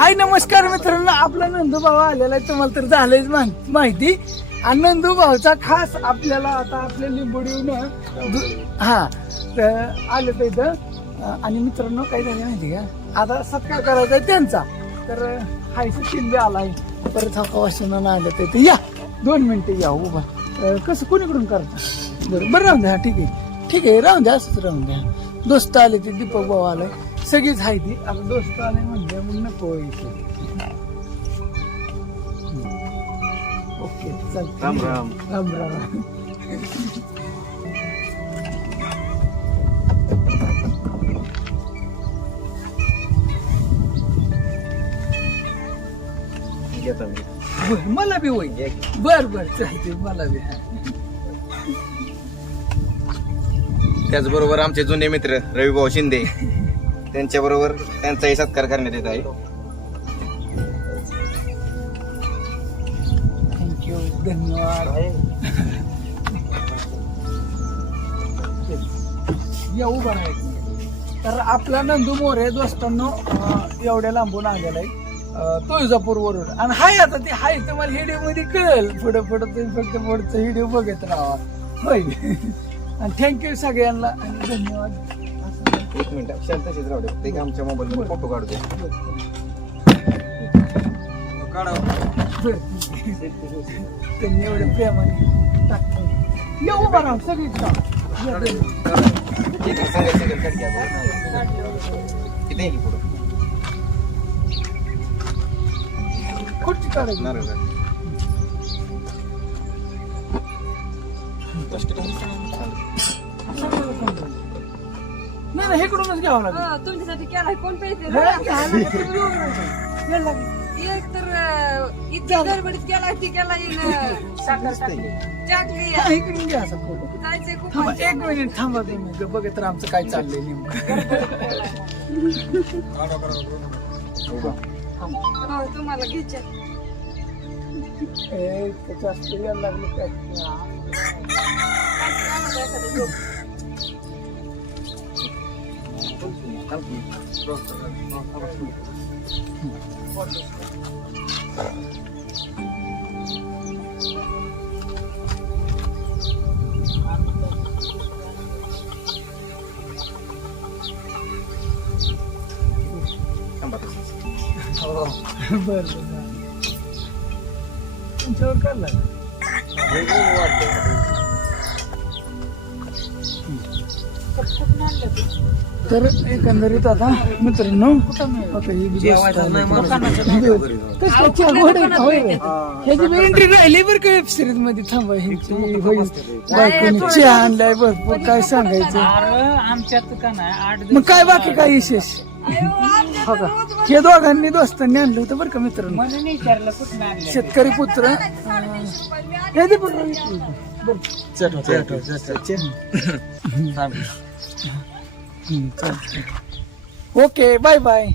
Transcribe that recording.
हाय नमस्कार मित्रांनो, आपला नंदू भाऊ आलेला आहे, तुम्हाला तर झालंच माहिती. आणि नंदू भाऊचा खास आपल्याला आता आपल्या लिंबोडीहून हा आले तर इथं. आणि मित्रांनो काय झालं माहिती का, आता सत्कार करायचा आहे त्यांचा, तर हायचं शिंदे आलाय परत हा वाशिना आलं तर या 2 मिनिटं या उभा. कसं कोणीकडून करता बरं राहून द्या. ठीक आहे राहून द्या, असंच राहून द्या. दोस्त आले ते दीपक भाऊ आलाय, सगळीच आहे ती. आता दोस्त आले म्हणजे मग नको ओके चल. राम राम राम राम. मला बी होईल. बर चालते मला बी. त्याचबरोबर आमचे जुने मित्र रविभाऊ शिंदे, त्यांच्या बरोबर त्यांचाही सत्कार करण्यात येत आहे. थँक्यू, धन्यवाद. या उभा राहायचं. तर आपला नंदू मोरे दोस्तांनो एवढ्या लांबून आलेला आहे तुळजापूर वरून. आणि हाय आता ते हाय तुम्हाला व्हिडिओ मध्ये कळेल, पुढं तुम्ही फक्त पुढचा व्हिडिओ बघत राहा. होय. आणि थँक्यू सगळ्यांना आणि धन्यवाद. 1 मिनिट शांतशीच राहू दे, ते आमच्या मोबाईल मध्ये फोटो काढतो. त्यांनी एवढे प्रेमाने टाकलं. या उभा राहा सगळीच खुर्ची काढायची. नाही इकडूनच घ्यावं लागेल. तुमच्यासाठी केलाय कोण पैसे एक तर इतक्या गडबडीत केलाय ती केलाय इकडून घ्या असा फोटो. जायचंय खूप. थांबा 1 मिनिट थांबा तुम्ही बघत तर आमचं काय चाललंय नेमकं. हो तुम्हाला घ्यायच्या जास्त यायला लागलं काय. बर तुमच्यावर काढला तर एकंदरीत आता मित्रांनो आता ह्याची एंट्री राहिली बरं का वेब सिरीज मध्ये. थांबा ह्यांची बायकोनी चहा आणलाय भरपूर, काय सांगायचं. आमच्यात का नाही मग काय बाकी काय विशेष. हो का, हे दोघांनी दोस्तांनी आणलं होतं बरं का मित्रांनो. म्हणून विचारलं कुठं आणलं. शेतकरी पुत्र हे दे बघ. Okay bye bye.